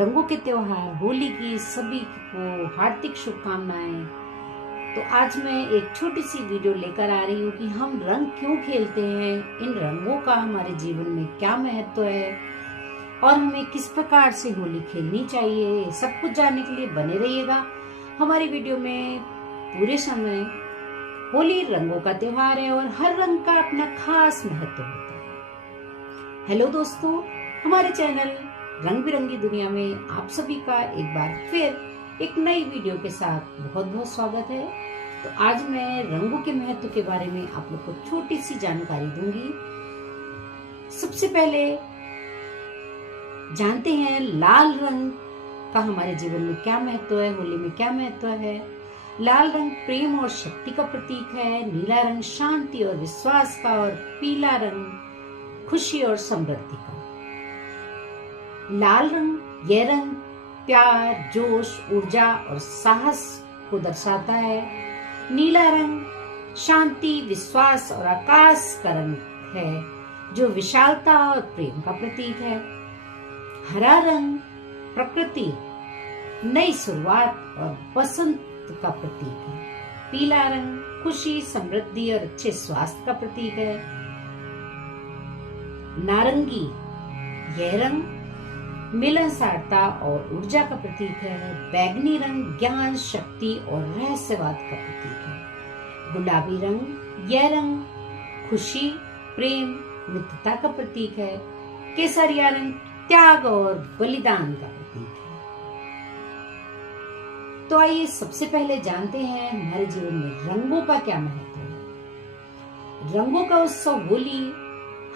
रंगों के त्योहार होली की सभी को हार्दिक शुभकामनाएं। तो आज मैं एक छोटी सी वीडियो लेकर आ रही हूँ कि हम रंग क्यों खेलते हैं, इन रंगों का हमारे जीवन में क्या महत्व है और हमें किस प्रकार से होली खेलनी चाहिए। सब कुछ जानने के लिए बने रहिएगा हमारी वीडियो में पूरे समय। होली रंगों का त्योहार है और हर रंग का अपना खास महत्व होता है। हेलो दोस्तों, हमारे चैनल रंग बिरंगी दुनिया में आप सभी का एक बार फिर एक नई वीडियो के साथ बहुत बहुत स्वागत है। तो आज मैं रंगों के महत्व के बारे में आप लोग को छोटी सी जानकारी दूंगी। सबसे पहले जानते हैं लाल रंग का हमारे जीवन में क्या महत्व है, होली में क्या महत्व है। लाल रंग प्रेम और शक्ति का प्रतीक है, नीला रंग शांति और विश्वास का, और पीला रंग खुशी और समृद्धि का। लाल रंग, यह रंग प्यार, जोश, ऊर्जा और साहस को दर्शाता है। नीला रंग शांति, विश्वास और आकाश का रंग है जो विशालता और प्रेम का प्रतीक है। हरा रंग प्रकृति, नई शुरुआत और बसंत का प्रतीक है। पीला रंग खुशी, समृद्धि और अच्छे स्वास्थ्य का प्रतीक है। नारंगी, यह रंग मिलनसारता और ऊर्जा का प्रतीक है। बैगनी रंग ज्ञान, शक्ति और रहस्यवाद का प्रतीक है। गुलाबी रंग, यह रंग खुशी, प्रेम, मित्रता का प्रतीक है। केसरिया रंग त्याग और बलिदान का प्रतीक है। तो आइए सबसे पहले जानते हैं हमारे जीवन में रंगों का क्या महत्व है। रंगों का उत्सव होली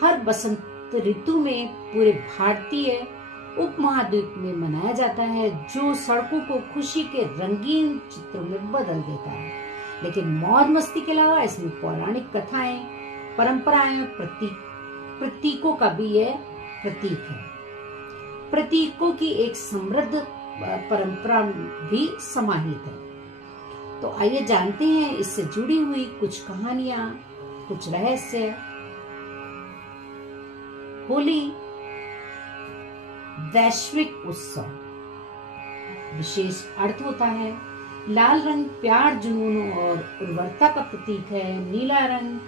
हर बसंत ऋतु में पूरे भारतीय उपमहाद्वीप में मनाया जाता है, जो सड़कों को खुशी के रंगीन चित्रों में बदल देता है। लेकिन मौज मस्ती के अलावा इसमें पौराणिक कथाएं, परंपराएं, प्रतीकों का भी यह प्रतीक है। प्रतीकों की एक समृद्ध परंपरा भी समाहित है। तो आइए जानते हैं इससे जुड़ी हुई कुछ कहानियां, कुछ रहस्य। होली वैश्विक उत्सव, विशेष अर्थ होता है। लाल रंग प्यार, जुनून और उर्वरता का प्रतीक है। नीला रंग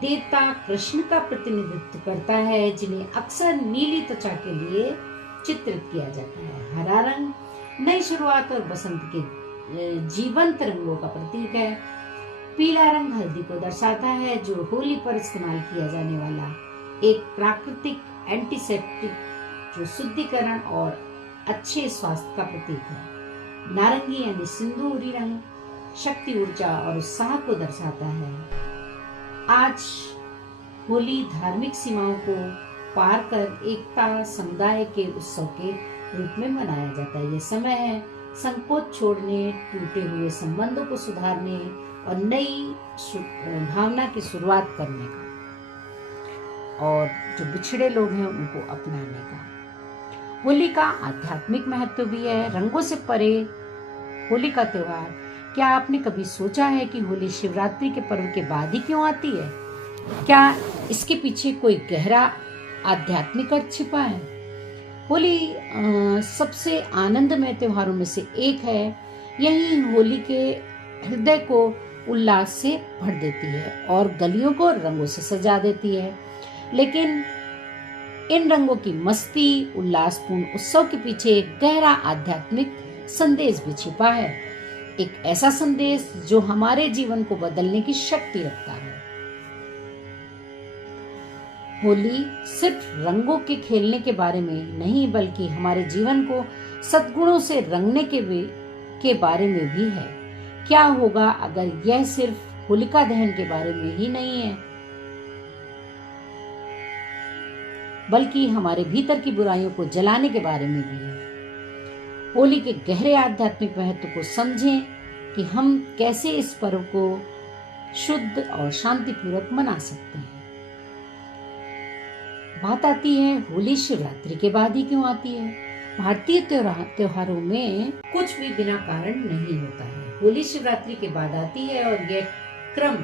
देवता कृष्ण का प्रतिनिधित्व करता है, जिन्हें अक्सर नीली त्वचा के लिए चित्रित किया जाता है। हरा रंग नई शुरुआत और बसंत के जीवंत रंगों का प्रतीक है। पीला रंग हल्दी को दर्शाता है, जो होली पर इस्तेमाल किया जाने वाला एक प्राकृतिक एंटीसेप्टिक जो शुद्धिकरण और अच्छे स्वास्थ्य का प्रतीक है। नारंगी यानी सिंदूरी रंग शक्ति, ऊर्जा और उत्साह को दर्शाता है। आज होली धार्मिक सीमाओं को पार कर एकता, समुदाय के उत्सव के रूप में मनाया जाता है। यह समय है संकोच छोड़ने, टूटे हुए संबंधों को सुधारने और नई भावना की शुरुआत करने का, और जो बिछड़े लोग हैं उनको अपनाने का। होली का आध्यात्मिक महत्व भी है। रंगों से परे होली का त्योहार, क्या आपने कभी सोचा है कि होली शिवरात्रि के पर्व के बाद ही क्यों आती है? क्या इसके पीछे कोई गहरा आध्यात्मिक अर्थ छिपा है? होली सबसे आनंदमय त्योहारों में से एक है। यही होली के हृदय को उल्लास से भर देती है और गलियों को रंगों से सजा देती है। लेकिन इन रंगों की मस्ती, उल्लासपूर्ण उत्सव के पीछे एक गहरा आध्यात्मिक संदेश भी छिपा है। एक ऐसा संदेश जो हमारे जीवन को बदलने की शक्ति रखता है। होली सिर्फ रंगों के खेलने के बारे में नहीं, बल्कि हमारे जीवन को सद्गुणों से रंगने के बारे में भी है। क्या होगा अगर यह सिर्फ होलिका दहन के बारे में ही नहीं है, बल्कि हमारे भीतर की बुराइयों को जलाने के बारे में भी है। होली के गहरे आध्यात्मिक महत्व को समझें कि हम कैसे इस पर्व को शुद्ध और शांतिपूर्वक मना सकते हैं। बात आती है होली शिवरात्रि के बाद ही क्यों आती है। भारतीय त्योहारों में कुछ भी बिना कारण नहीं होता है। होली शिवरात्रि के बाद आती है और यह क्रम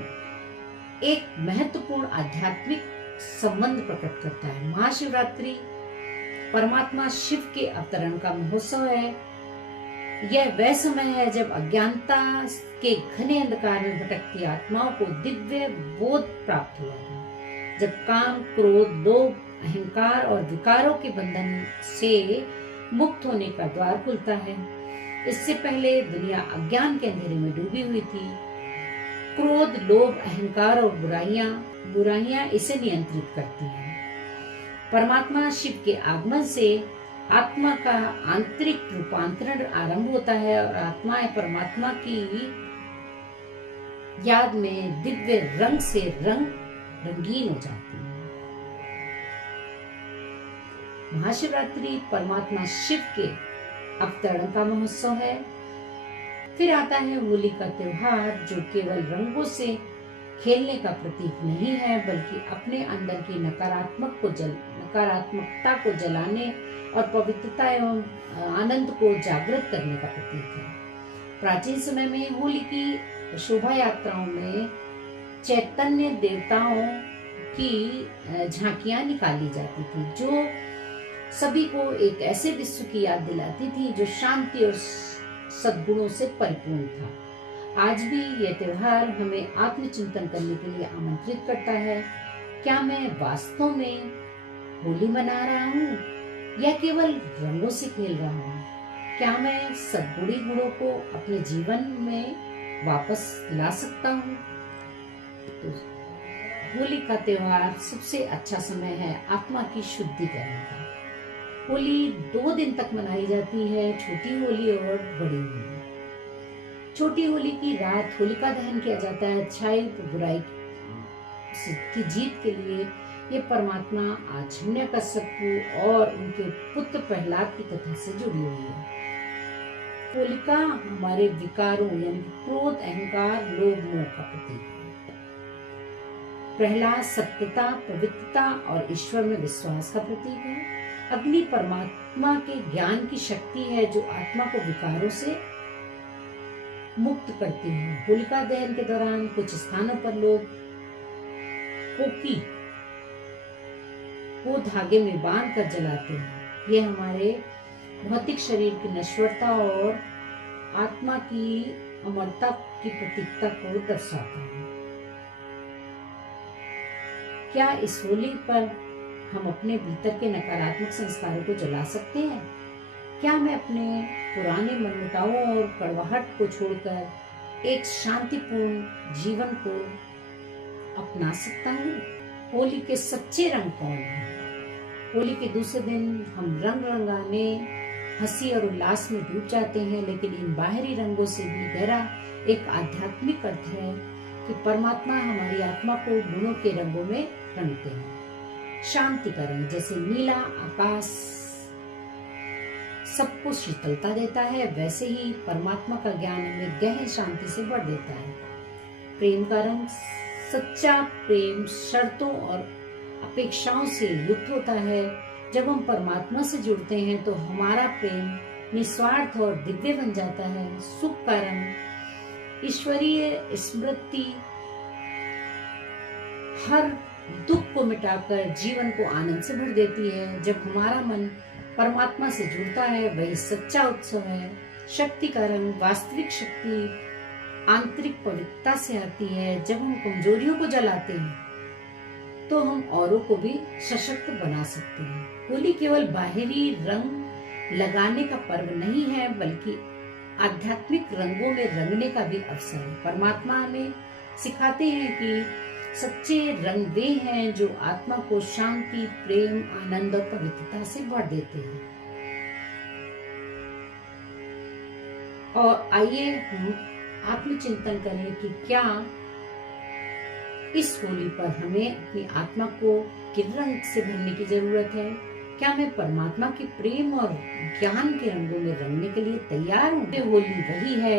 एक महत्वपूर्ण आध्यात्मिक संबंध प्रकट करता है। महाशिवरात्रि परमात्मा शिव के अवतरण का महोत्सव है। यह वह समय है जब अज्ञानता के घने अंधकार में भटकती आत्माओं को दिव्य बोध प्राप्त हुआ है, जब काम, क्रोध, लोभ, अहंकार और विकारों के बंधन से मुक्त होने का द्वार खुलता है। इससे पहले दुनिया अज्ञान के अंधेरे में डूबी हुई थी। क्रोध, लोभ, अहंकार और बुराइयां इसे नियंत्रित करती हैं। परमात्मा शिव के आगमन से आत्मा का आंतरिक रूपांतरण आरंभ होता है और आत्माएं परमात्मा की याद में दिव्य रंग से रंगीन हो जाती हैं। महाशिवरात्रि परमात्मा शिव के अवतरण का महोत्सव है। फिर आता है होली का त्योहार, जो केवल रंगों से खेलने का प्रतीक नहीं है, बल्कि अपने अंदर की नकारात्मकता को जलाने और पवित्रता एवं आनंद को जागृत करने का प्रतीक है। प्राचीन समय में होली की शोभा यात्राओं में चैतन्य देवताओं की झांकियां निकाली जाती थी, जो सभी को एक ऐसे विश्व की याद दिलाती थी जो शांति और सद्गुणों से परिपूर्ण था। आज भी यह त्योहार हमें आत्मचिंतन करने के लिए आमंत्रित करता है। क्या मैं वास्तव में होली मना रहा हूँ या केवल रंगों से खेल रहा हूँ? क्या मैं सद्गुणी गुणों को अपने जीवन में वापस ला सकता हूँ? तो होली का त्योहार सबसे अच्छा समय है आत्मा की शुद्धि करने का। होली 2 दिन तक मनाई जाती है, छोटी होली और बड़ी होली। छोटी होली की रात होलिका दहन किया जाता है। अच्छाई पर बुराई की जीत के लिए ये परमात्मा हिरण्यकश्यप और उनके पुत्र प्रहलाद की कथा से जुड़ी हुई है। होलिका हमारे विकारों यानी क्रोध, अहंकार, लोभ, मोह का प्रतीक है। प्रहलाद सत्यता, पवित्रता और ईश्वर में विश्वास का प्रतीक है। अग्नि परमात्मा के ज्ञान की शक्ति है जो आत्मा को विकारों से मुक्त करती है। होलिका दहन के दौरान कुछ स्थानों पर लोग कोकी को धागे में बांध कर जलाते हैं। ये हमारे भौतिक शरीर की नश्वरता और आत्मा की अमरता की प्रतीकता को दर्शाता है। क्या इस होली पर हम अपने भीतर के नकारात्मक संस्कारों को जला सकते हैं? क्या मैं अपने पुराने मनमुटावों और कड़वाहट को छोड़कर एक शांतिपूर्ण जीवन को अपना सकता हूँ? होली के सच्चे रंग कौन हैं? होली के दूसरे दिन हम रंग रंगाने, हंसी और उल्लास में डूब जाते हैं, लेकिन इन बाहरी रंगों से भी गहरा एक आध्यात्मिक अर्थ है कि परमात्मा हमारी आत्मा को गुणों के रंगों में रंगते हैं। शांति का रंग जैसे नीला आकाश सबको शीतलता देता है, वैसे ही परमात्मा का ज्ञान हमें गहन शांति से भर देता है। प्रेम का रंग सच्चा प्रेम शर्तों और अपेक्षाओं से युक्त होता है। जब हम परमात्मा से जुड़ते हैं तो हमारा प्रेम निस्वार्थ और दिव्य बन जाता है। सुख का रंग ईश्वरीय स्मृति हर दुख को मिटाकर जीवन को आनंद से भर देती है। जब हमारा मन परमात्मा से जुड़ता है वही सच्चा उत्सव है। शक्ति का रंग वास्तविक शक्ति आंतरिक पवित्रता से आती है। जब हम कमजोरियों को जलाते हैं तो हम औरों को भी सशक्त बना सकते हैं। होली केवल बाहरी रंग लगाने का पर्व नहीं है, बल्कि आध्यात्मिक रंगों में रंगने का भी अवसर है। परमात्मा हमें सिखाते हैं कि सच्चे रंग वे हैं जो आत्मा को शांति, प्रेम, आनंद और पवित्रता से भर देते हैं। और आइए हम आत्मचिंतन करें कि क्या इस होली पर हमें अपनी आत्मा को किस रंग से भरने की जरूरत है? क्या मैं परमात्मा के प्रेम और ज्ञान के रंगों में रंगने के लिए तैयार हूँ? होली वही है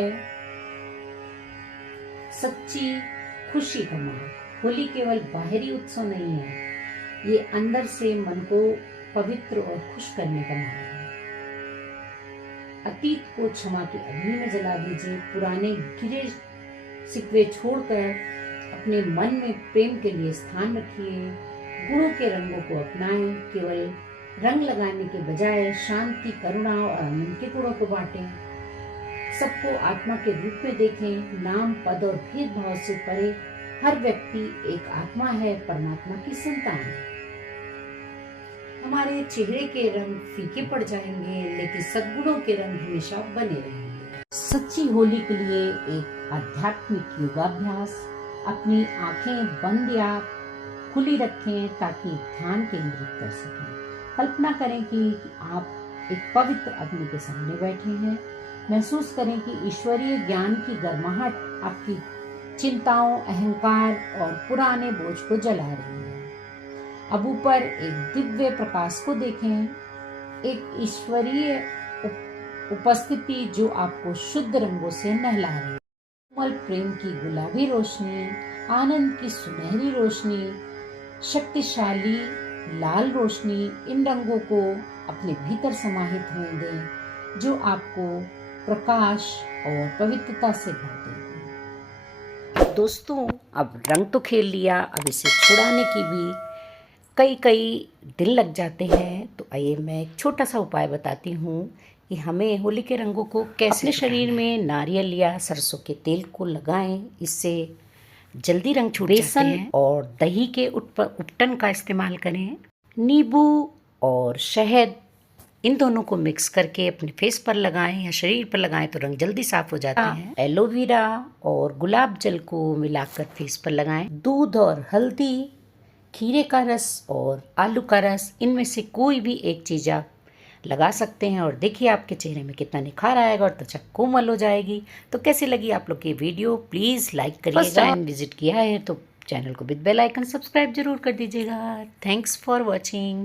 सच्ची खुशी का मार्ग। होली केवल बाहरी उत्सव नहीं है, ये अंदर से मन को पवित्र और खुश करने का मार्ग है। अतीत को क्षमा की अग्नि में जला दीजिए। पुराने गिरे सिकवे छोड़कर अपने मन में प्रेम के लिए स्थान रखिए। गुणों के रंगों को अपनाएं। केवल रंग लगाने के बजाय शांति, करुणा और आनंद के गुणों को बांटें। सबको आत्मा के रूप में देखें। नाम, पद और भेदभाव से परे हर व्यक्ति एक आत्मा है, परमात्मा की संतान। हमारे चेहरे के रंग फीके पड़ जाएंगे, लेकिन सद्गुणों के रंग हमेशा बने रहेंगे। सच्ची होली के लिए एक आध्यात्मिक योगाभ्यास। अपनी आंखें बंद या खुली रखें ताकि ध्यान केंद्रित कर सकें। कल्पना करें कि आप एक पवित्र अग्नि के सामने बैठे हैं। महसूस करें कि ईश्वरीय ज्ञान की गर्माहट आपकी चिंताओं, अहंकार और पुराने बोझ को जला रही है। अब ऊपर एक दिव्य प्रकाश को देखें, एक ईश्वरीय उपस्थिति जो आपको शुद्ध रंगों से नहला रही है। कोमल प्रेम की गुलाबी रोशनी, आनंद की सुनहरी रोशनी, शक्तिशाली लाल रोशनी, इन रंगों को अपने भीतर समाहित होने दें, जो आपको प्रकाश और पवित्रता से भर देंगे। दोस्तों, अब रंग तो खेल लिया, अब इसे छुड़ाने की भी कई दिन लग जाते हैं। तो आइए मैं एक छोटा सा उपाय बताती हूँ कि हमें होली के रंगों को कैसे अपने शरीर में नारियल या सरसों के तेल को लगाएं, इससे जल्दी रंग छूट जाते हैं। और दही के उपटन का इस्तेमाल करें। नींबू और शहद, इन दोनों को मिक्स करके अपने फेस पर लगाएं या शरीर पर लगाएं तो रंग जल्दी साफ हो जाते हैं। एलोवेरा और गुलाब जल को मिलाकर फेस पर लगाएं। दूध और हल्दी, खीरे का रस और आलू का रस, इनमें से कोई भी एक चीज़ आप लगा सकते हैं और देखिए आपके चेहरे में कितना निखार आएगा और त्वचा कोमल हो जाएगी। तो कैसी लगी आप लोग की वीडियो, प्लीज़ लाइक करिएगा। फर्स्ट टाइम विजिट किया है तो चैनल को विद बेल आइकन सब्सक्राइब जरूर कर दीजिएगा। Thanks for watching.